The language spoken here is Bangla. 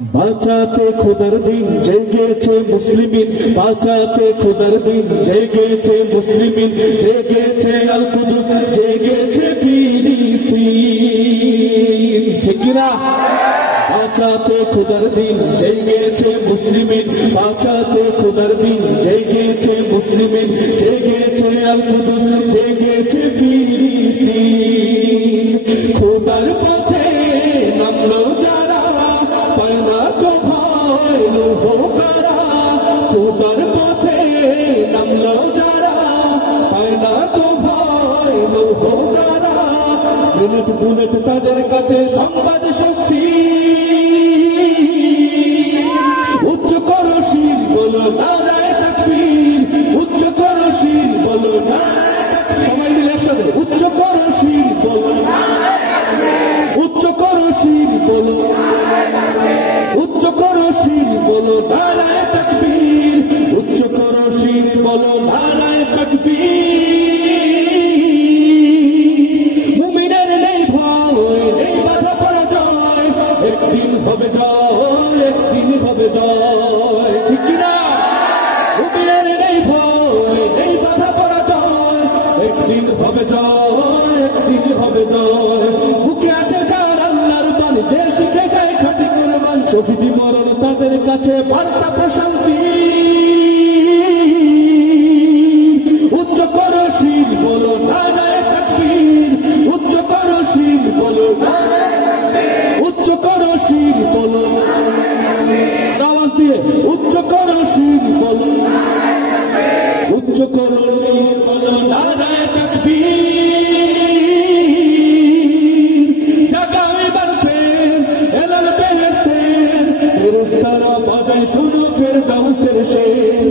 বাঁচাতে খোদার দিন জেগেছে মুসলিমিন, বাঁচাতে খোদার দিন জেগেছে মুসলিমিন, জেগেছে আল কুদুস, জেগেছে ফিলিস্তিন। ঠিক কিনা? বাঁচাতে খোদার দিন জেগেছে মুসলিমিন, বাঁচাতে খোদার দিন জেগেছে মুসলিমিন, জেগেছে আল কুদুস, জেগেছে ফিলিস্তিন। খোদার পথে নামলো যারা পায় না তো ভয় লৌহ কারা, খোদার পথে নামলো যারা পায় না তো ভয় লৌহ কারা। বুলেট বুলেট তাদের কাছে সংবাদ স্বস্তি, উচ্চ করো শির বলো নারায়ে তাকবীর, উচ্চ করো শির বলো নারায়ে তাকবীর। সবাই মিলে একসাথে উচ্চ করো শির বলো নারায়ে তাকবীর, উচ্চ করো শির বলো নারায়ে তাকবীর, উচ্চ করো শির বলো নারায়ে তাকবীর, উচ্চ করো শির বলো নারায়ে তাকবীর। মুমিনের নেই ভয়, নেই বাধা পরাজয়, একদিন হবে জয়, একদিন হবে জয়। ঠিক কিনা? মুমিনের নেই ভয়, নেই বাধা পরাজয়, একদিন হবে জয়, একদিন হবে জয়। বুকে আছে যার আল্লাহর বাণ, যে শিখে যায় খাঁটি কুরবান, শহীদ মরণ তাদের কাছে বার্তা প্রশান্তি। উচ্চ করো শির বলো নারায়ে তাকবীর, উচ্চ করো শির বলো নারায়ে তাকবীর, উচ্চ করো শির বলো নারায়ে তাকবীর। আওয়াজ দিয়ে উচ্চ করো শির বলো নারায়ে তাকবীর, উচ্চ করো শির বলো নারায়ে তাকবীর। জাগাও এবার ফের এলাল বেহেশতের, ফেরেশতারা বাজায় শোনো ফেরদাউসের শের।